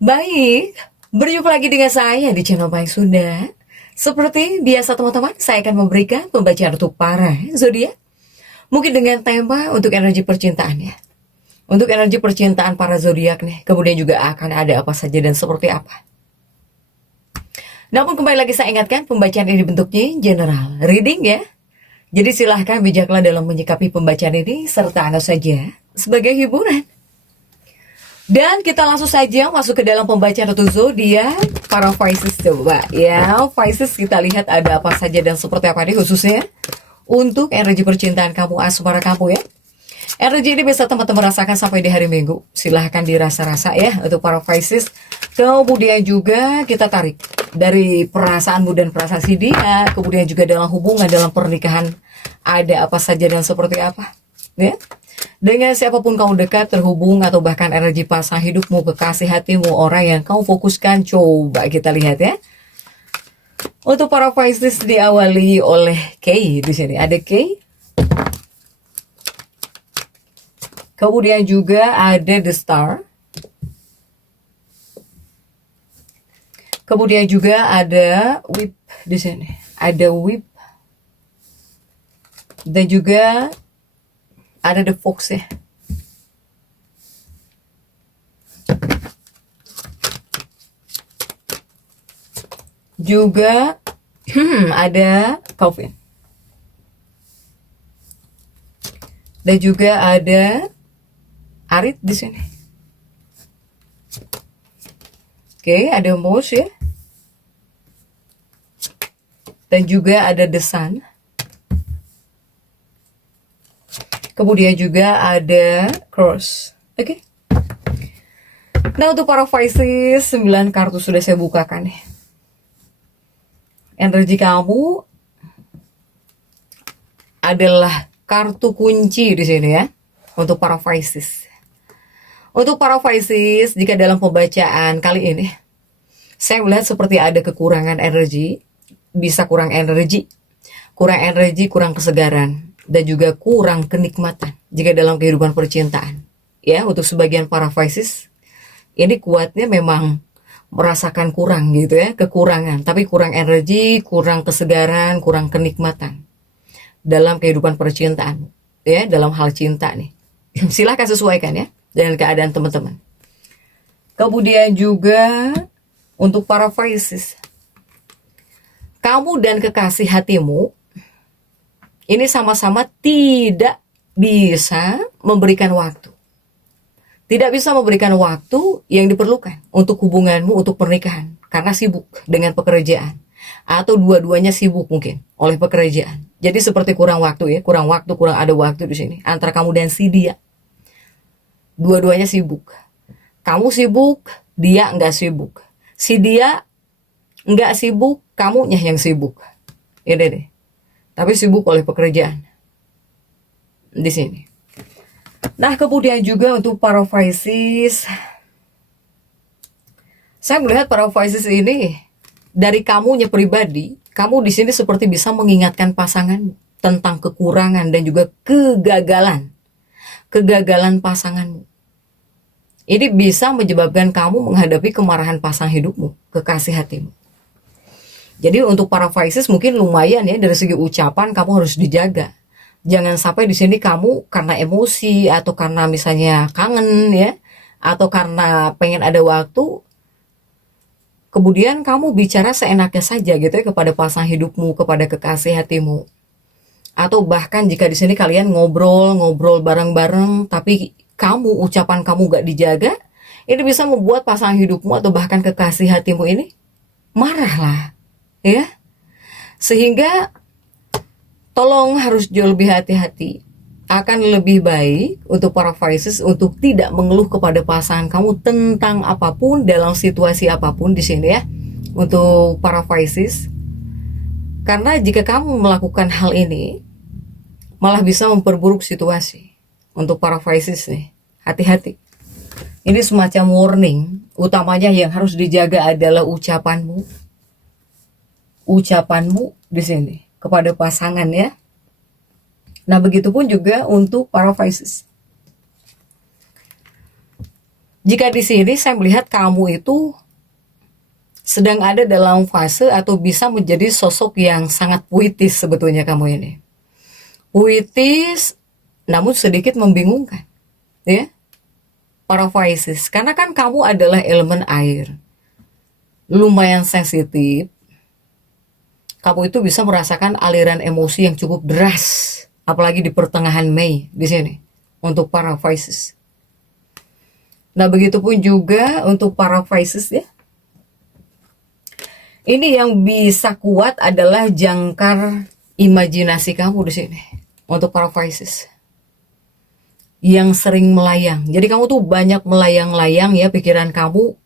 Baik, berjumpa lagi dengan saya di channel Baik Sunda. Seperti biasa teman-teman, saya akan memberikan pembacaan untuk para zodiak. Mungkin dengan tema untuk energi percintaan ya. Untuk energi percintaan para zodiak nih, kemudian juga akan ada apa saja dan seperti apa. Namun kembali lagi saya ingatkan, pembacaan ini bentuknya general reading ya. Jadi silahkan bijaklah dalam menyikapi pembacaan ini serta anggap saja sebagai hiburan. Dan kita langsung saja masuk ke dalam pembacaan untuk zodiak para Pisces coba ya. Pisces kita lihat ada apa saja dan seperti apa nih khususnya untuk energi percintaan kamu, asmara kamu ya. Energi ini bisa teman-teman rasakan sampai di hari Minggu. Silahkan dirasa-rasa ya untuk para Pisces. Kemudian juga kita tarik dari perasaanmu dan perasaan si dia. Kemudian juga dalam hubungan, dalam pernikahan ada apa saja dan seperti apa ya. Dengan siapapun kamu dekat, terhubung, atau bahkan energi pasang hidupmu, kekasih hatimu, orang yang kamu fokuskan, coba kita lihat ya. Untuk para Pisces diawali oleh K di sini. Ada K. Kemudian juga ada The Star. Kemudian juga ada Whip di sini. Ada Whip. Dan juga ada The Fox ya. Juga ada Coffin. Dan juga ada Arit di sini. Oke, ada Mouse ya. Dan juga ada The Sun. Kemudian juga ada Cross. Oke. Nah, untuk para Pisces, 9 kartu sudah saya bukakan nih. Energi kamu adalah kartu kunci di sini ya. Untuk para Pisces. Untuk para Pisces, jika dalam pembacaan kali ini saya melihat seperti ada kekurangan energi, bisa kurang energi, kurang kesegaran, dan juga kurang kenikmatan jika dalam kehidupan percintaan. Ya, untuk sebagian para Pisces, ini kuatnya memang merasakan kurang gitu ya, kekurangan, tapi kurang energi, kurang kesegaran, kurang kenikmatan dalam kehidupan percintaan, ya, dalam hal cinta nih. Silahkan sesuaikan ya dengan keadaan teman-teman. Kemudian juga untuk para Pisces, kamu dan kekasih hatimu ini sama-sama tidak bisa memberikan waktu. Tidak bisa memberikan waktu yang diperlukan untuk hubunganmu, untuk pernikahan. Karena sibuk dengan pekerjaan. Atau dua-duanya sibuk mungkin oleh pekerjaan. Jadi seperti kurang waktu ya. Kurang ada waktu di sini. Antara kamu dan si dia. Dua-duanya sibuk. Kamu sibuk, dia nggak sibuk. Si dia nggak sibuk, kamunya yang sibuk. Ya deh. Tapi sibuk oleh pekerjaan di sini. Nah, kemudian juga untuk para Pisces, saya melihat para Pisces ini dari kamunya pribadi, kamu di sini seperti bisa mengingatkan pasangan tentang kekurangan dan juga kegagalan pasanganmu. Ini bisa menyebabkan kamu menghadapi kemarahan pasang hidupmu, kekasih hatimu. Jadi untuk para Pisces mungkin lumayan ya dari segi ucapan kamu harus dijaga. Jangan sampai di sini kamu karena emosi atau karena misalnya kangen ya, atau karena pengen ada waktu, kemudian kamu bicara seenaknya saja gitu ya kepada pasang hidupmu, kepada kekasih hatimu. Atau bahkan jika di sini kalian ngobrol bareng-bareng, tapi ucapan kamu gak dijaga, ini bisa membuat pasang hidupmu atau bahkan kekasih hatimu ini marah lah. Ya, sehingga tolong harus jauh lebih hati-hati. Akan lebih baik untuk para Pisces untuk tidak mengeluh kepada pasangan kamu tentang apapun dalam situasi apapun di sini ya. Untuk para Pisces, karena jika kamu melakukan hal ini malah bisa memperburuk situasi. Untuk para Pisces nih, hati-hati. Ini semacam warning. Utamanya yang harus dijaga adalah ucapanmu di sini kepada pasangan ya. Nah, begitupun juga untuk para Pisces. Jika di sini saya melihat kamu itu sedang ada dalam fase atau bisa menjadi sosok yang sangat puitis sebetulnya kamu ini. Puitis namun sedikit membingungkan, ya. Para Pisces, karena kan kamu adalah elemen air. Lumayan sensitif. Kamu itu bisa merasakan aliran emosi yang cukup deras, apalagi di pertengahan Mei di sini untuk para Pisces. Nah, begitupun juga untuk para Pisces ya. Ini yang bisa kuat adalah jangkar imajinasi kamu di sini untuk para Pisces yang sering melayang. Jadi kamu tuh banyak melayang-layang ya, pikiran kamu,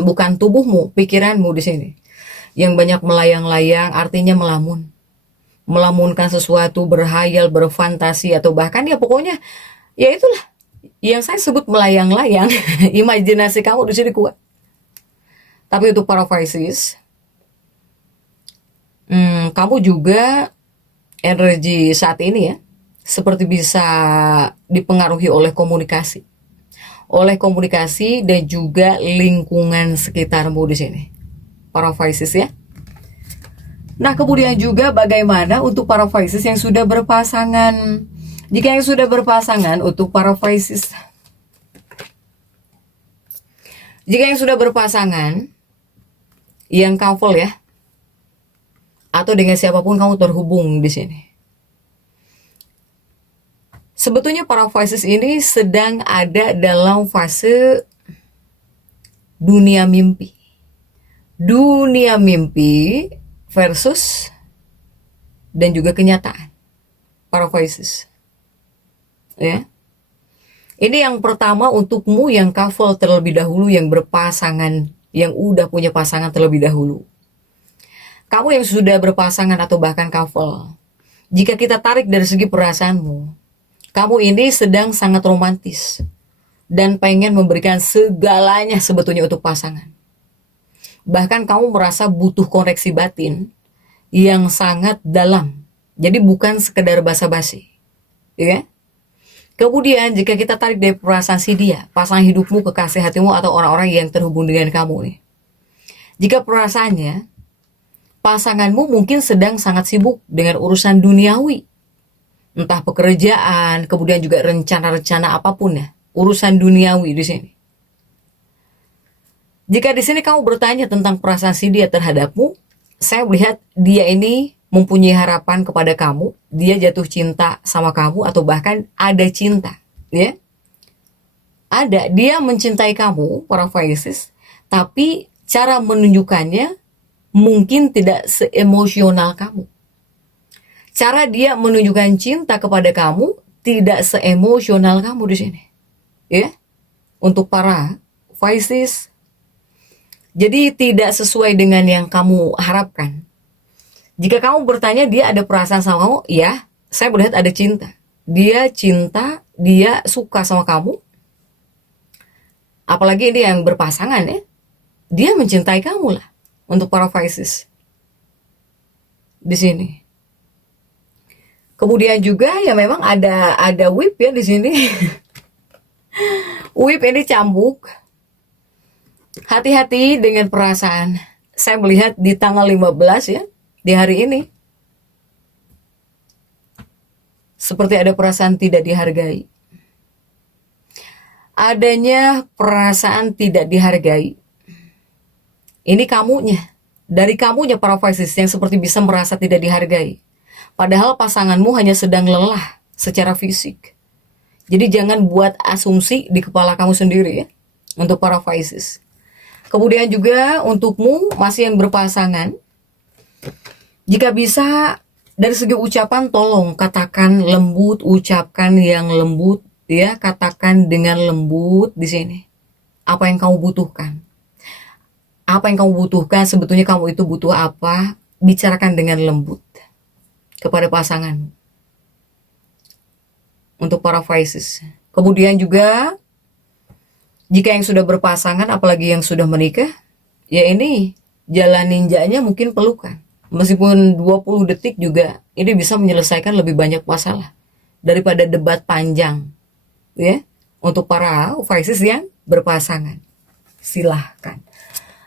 bukan tubuhmu, pikiranmu di sini. Yang banyak melayang-layang artinya melamun. Melamunkan sesuatu, berhayal, berfantasi, atau bahkan ya pokoknya ya itulah yang saya sebut melayang-layang. Imajinasi kamu di sini kuat. Tapi untuk para Pisces, kamu juga energi saat ini ya, seperti bisa dipengaruhi oleh komunikasi. Oleh komunikasi dan juga lingkungan sekitarmu di sini. Para Pisces ya. Nah, kemudian juga bagaimana untuk para Pisces yang sudah berpasangan? Jika yang sudah berpasangan untuk para Pisces, jika yang sudah berpasangan, yang couple ya, atau dengan siapapun kamu terhubung di sini. Sebetulnya para Pisces ini sedang ada dalam fase dunia mimpi. Dunia mimpi versus dan juga kenyataan. Para Pisces. Ya. Ini yang pertama untukmu yang couple terlebih dahulu, yang berpasangan, yang udah punya pasangan terlebih dahulu. Kamu yang sudah berpasangan atau bahkan couple, jika kita tarik dari segi perasaanmu, kamu ini sedang sangat romantis dan pengen memberikan segalanya sebetulnya untuk pasangan. Bahkan kamu merasa butuh koneksi batin yang sangat dalam. Jadi bukan sekedar basa-basi. Ya? Kemudian jika kita tarik dari perasaan si dia, pasangan hidupmu, kekasih hatimu, atau orang-orang yang terhubung dengan kamu nih. Jika perasaannya, pasanganmu mungkin sedang sangat sibuk dengan urusan duniawi. Entah pekerjaan, kemudian juga rencana-rencana apapun ya. Urusan duniawi di sini. Jika di sini kamu bertanya tentang perasaan si dia terhadapmu, saya melihat dia ini mempunyai harapan kepada kamu, dia jatuh cinta sama kamu, atau bahkan ada cinta, ya. Ada, dia mencintai kamu, para Pisces, tapi cara menunjukkannya mungkin tidak seemosional kamu. Cara dia menunjukkan cinta kepada kamu tidak seemosional kamu di sini. Ya. Untuk para Pisces, jadi tidak sesuai dengan yang kamu harapkan. Jika kamu bertanya dia ada perasaan sama kamu, ya, saya melihat ada cinta. Dia cinta, dia suka sama kamu. Apalagi ini yang berpasangan ya. Dia mencintai kamu lah untuk para Pisces. Di sini. Kemudian juga ya memang ada whip ya di sini. Whip ini cambuk. Hati-hati dengan perasaan. Saya melihat di tanggal 15 ya, di hari ini. Seperti ada perasaan tidak dihargai. Adanya perasaan tidak dihargai. Ini kamunya. Dari kamunya para Pisces yang seperti bisa merasa tidak dihargai. Padahal pasanganmu hanya sedang lelah secara fisik. Jadi jangan buat asumsi di kepala kamu sendiri ya. Untuk para Pisces. Kemudian juga untukmu masih yang berpasangan, jika bisa dari segi ucapan tolong katakan lembut, ucapkan yang lembut ya, katakan dengan lembut di sini. Apa yang kamu butuhkan? Apa yang kamu butuhkan, sebetulnya kamu itu butuh apa? Bicarakan dengan lembut kepada pasangan. Untuk para Pisces. Kemudian juga jika yang sudah berpasangan, apalagi yang sudah menikah, ya ini jalan ninjanya mungkin pelukan. Meskipun 20 detik juga, ini bisa menyelesaikan lebih banyak masalah daripada debat panjang. Ya, untuk para Pisces yang berpasangan. Silahkan.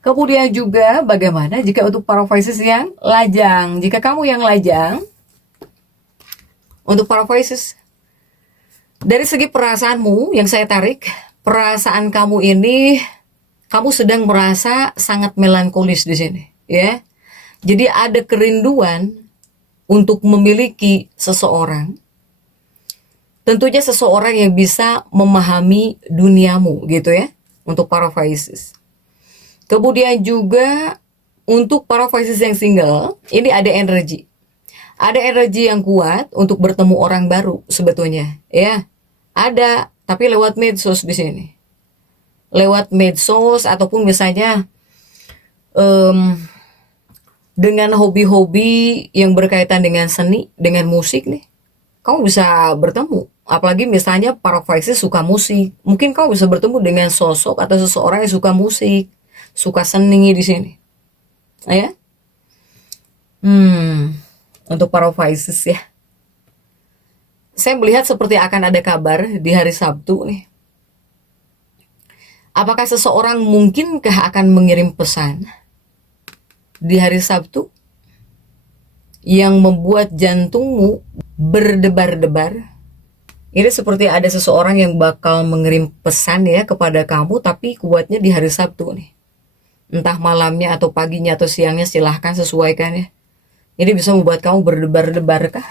Kemudian juga bagaimana jika untuk para Pisces yang lajang? Jika kamu yang lajang, untuk para Pisces, dari segi perasaanmu yang saya tarik, perasaan kamu ini, kamu sedang merasa sangat melankolis di sini, ya. Jadi ada kerinduan untuk memiliki seseorang. Tentunya seseorang yang bisa memahami duniamu, gitu ya, untuk para Pisces. Kemudian juga untuk para Pisces yang single, ini ada energi. Ada energi yang kuat untuk bertemu orang baru sebetulnya, ya. Ada, tapi lewat medsos di sini. Lewat medsos ataupun misalnya dengan hobi-hobi yang berkaitan dengan seni, dengan musik nih. Kamu bisa bertemu. Apalagi misalnya para Pisces suka musik. Mungkin kamu bisa bertemu dengan sosok atau seseorang yang suka musik, suka seni di sini. Ya. Untuk para Pisces ya. Saya melihat seperti akan ada kabar di hari Sabtu nih. Apakah seseorang mungkinkah akan mengirim pesan di hari Sabtu yang membuat jantungmu berdebar-debar? Ini seperti ada seseorang yang bakal mengirim pesan ya kepada kamu, tapi kuatnya di hari Sabtu nih. Entah malamnya atau paginya atau siangnya, silahkan sesuaikan ya. Ini bisa membuat kamu berdebar-debar kah?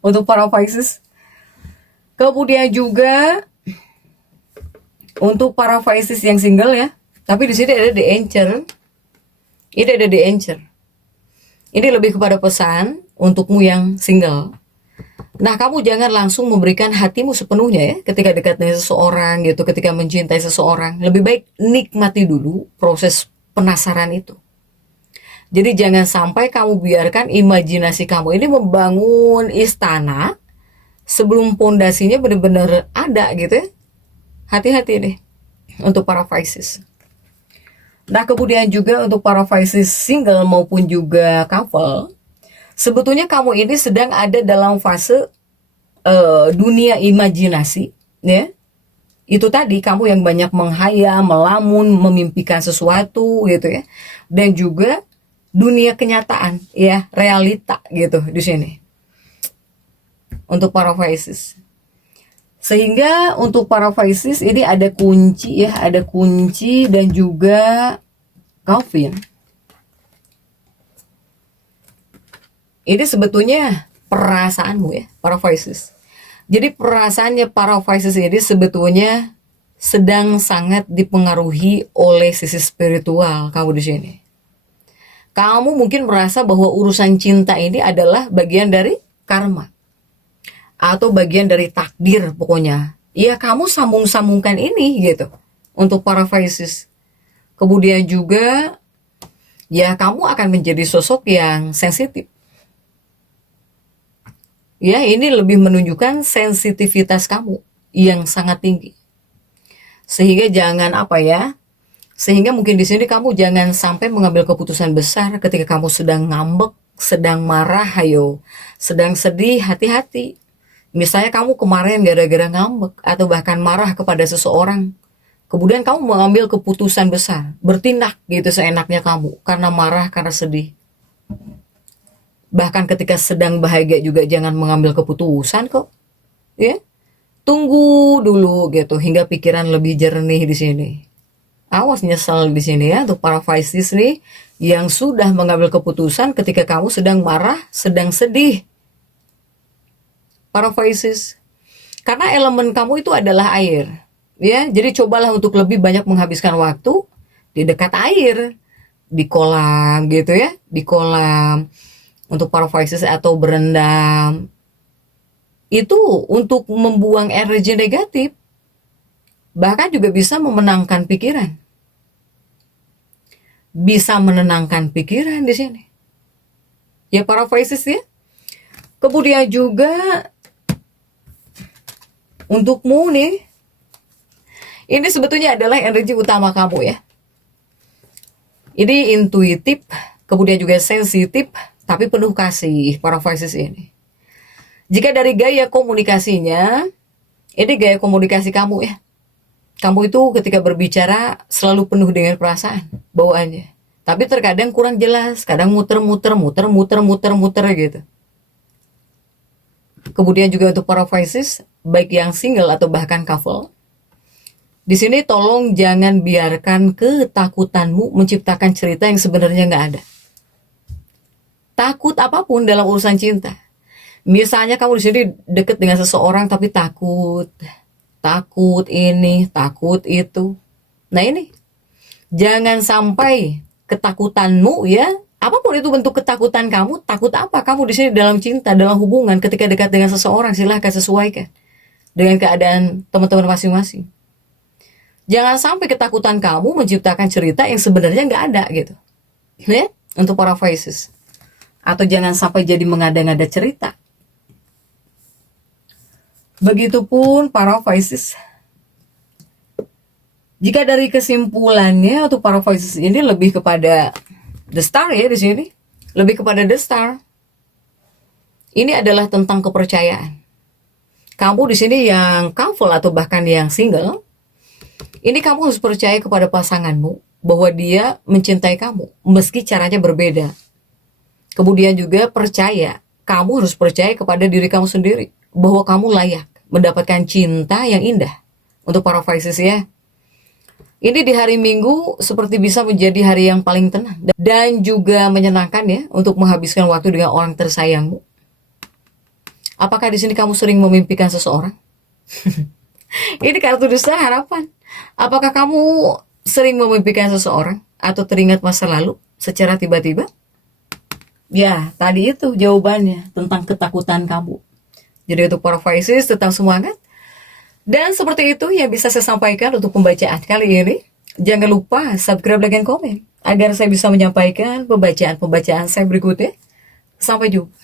Untuk para Pisces. Kemudian juga untuk para Pisces yang single ya. Tapi di sini ada The Angel. Ini ada The Angel. Ini lebih kepada pesan untukmu yang single. Nah, kamu jangan langsung memberikan hatimu sepenuhnya ya ketika dekat dengan seseorang gitu, ketika mencintai seseorang. Lebih baik nikmati dulu proses penasaran itu. Jadi jangan sampai kamu biarkan imajinasi kamu ini membangun istana sebelum pondasinya benar-benar ada gitu ya. Hati-hati nih untuk para Pisces. Nah, kemudian juga untuk para Pisces single maupun juga couple, sebetulnya kamu ini sedang ada dalam fase dunia imajinasi, ya. Itu tadi kamu yang banyak menghayal, melamun, memimpikan sesuatu, gitu ya. Dan juga dunia kenyataan, ya, realita, gitu di sini. Untuk para Pisces. Sehingga untuk para Pisces ini ada kunci, ya, ada kunci dan juga Calvin. Ini sebetulnya perasaanmu ya, para Pisces. Jadi perasaannya para Pisces ini sebetulnya sedang sangat dipengaruhi oleh sisi spiritual kamu di sini. Kamu mungkin merasa bahwa urusan cinta ini adalah bagian dari karma. Atau bagian dari takdir pokoknya. Ya kamu sambung-sambungkan ini gitu. Untuk para Pisces. Kemudian juga ya kamu akan menjadi sosok yang sensitif. Ya, ini lebih menunjukkan sensitivitas kamu yang sangat tinggi. Sehingga jangan sehingga mungkin di sini kamu jangan sampai mengambil keputusan besar ketika kamu sedang ngambek, sedang marah, sedang sedih, hati-hati. Misalnya kamu kemarin gara-gara ngambek atau bahkan marah kepada seseorang. Kemudian kamu mengambil keputusan besar, bertindak gitu seenaknya kamu karena marah, karena sedih. Bahkan ketika sedang bahagia juga jangan mengambil keputusan kok. Ya. Tunggu dulu gitu hingga pikiran lebih jernih di sini. Awas nyesel di sini ya untuk para Pisces nih yang sudah mengambil keputusan ketika kamu sedang marah, sedang sedih. Para Pisces. Karena elemen kamu itu adalah air. Ya, jadi cobalah untuk lebih banyak menghabiskan waktu di dekat air, di kolam gitu ya, di kolam. Untuk para Pisces atau berendam, itu untuk membuang energi negatif. Bahkan juga bisa memenangkan pikiran. Bisa menenangkan pikiran di sini. Ya para Pisces ya. Kemudian juga untukmu nih, ini sebetulnya adalah energi utama kamu ya. Ini intuitif, kemudian juga sensitif, tapi penuh kasih para Pisces ini. Jika dari gaya komunikasinya, ini gaya komunikasi kamu ya. Kamu itu ketika berbicara selalu penuh dengan perasaan bawaannya. Tapi terkadang kurang jelas, kadang muter-muter, muter-muter, muter-muter gitu. Kemudian juga untuk para Pisces, baik yang single atau bahkan couple, di sini tolong jangan biarkan ketakutanmu menciptakan cerita yang sebenarnya nggak ada. Takut apapun dalam urusan cinta. Misalnya kamu di sini deket dengan seseorang tapi takut, takut ini, takut itu. Nah ini, jangan sampai ketakutanmu ya, apapun itu bentuk ketakutan kamu, takut apa? Kamu di sini dalam cinta, dalam hubungan, ketika dekat dengan seseorang, silahkan sesuaikan dengan keadaan teman-teman masing-masing. Jangan sampai ketakutan kamu menciptakan cerita yang sebenarnya nggak ada gitu. Ya, untuk para Pisces. Atau jangan sampai jadi mengada-ngada cerita. Begitupun para Pisces. Jika dari kesimpulannya untuk para Pisces ini lebih kepada the star ya di sini, lebih kepada the star. Ini adalah tentang kepercayaan. Kamu di sini yang couple atau bahkan yang single, ini kamu harus percaya kepada pasanganmu bahwa dia mencintai kamu meski caranya berbeda. Kemudian juga percaya, kamu harus percaya kepada diri kamu sendiri bahwa kamu layak mendapatkan cinta yang indah. Untuk para Pisces ya. Ini di hari Minggu seperti bisa menjadi hari yang paling tenang dan juga menyenangkan ya untuk menghabiskan waktu dengan orang tersayangmu. Apakah di sini kamu sering memimpikan seseorang? Ini kartu besar harapan. Apakah kamu sering memimpikan seseorang atau teringat masa lalu secara tiba-tiba? Ya, tadi itu jawabannya tentang ketakutan kamu. Jadi untuk para Pisces tetap semangat. Dan seperti itu yang bisa saya sampaikan untuk pembacaan kali ini. Jangan lupa subscribe dan komen agar saya bisa menyampaikan pembacaan-pembacaan saya berikutnya. Sampai jumpa.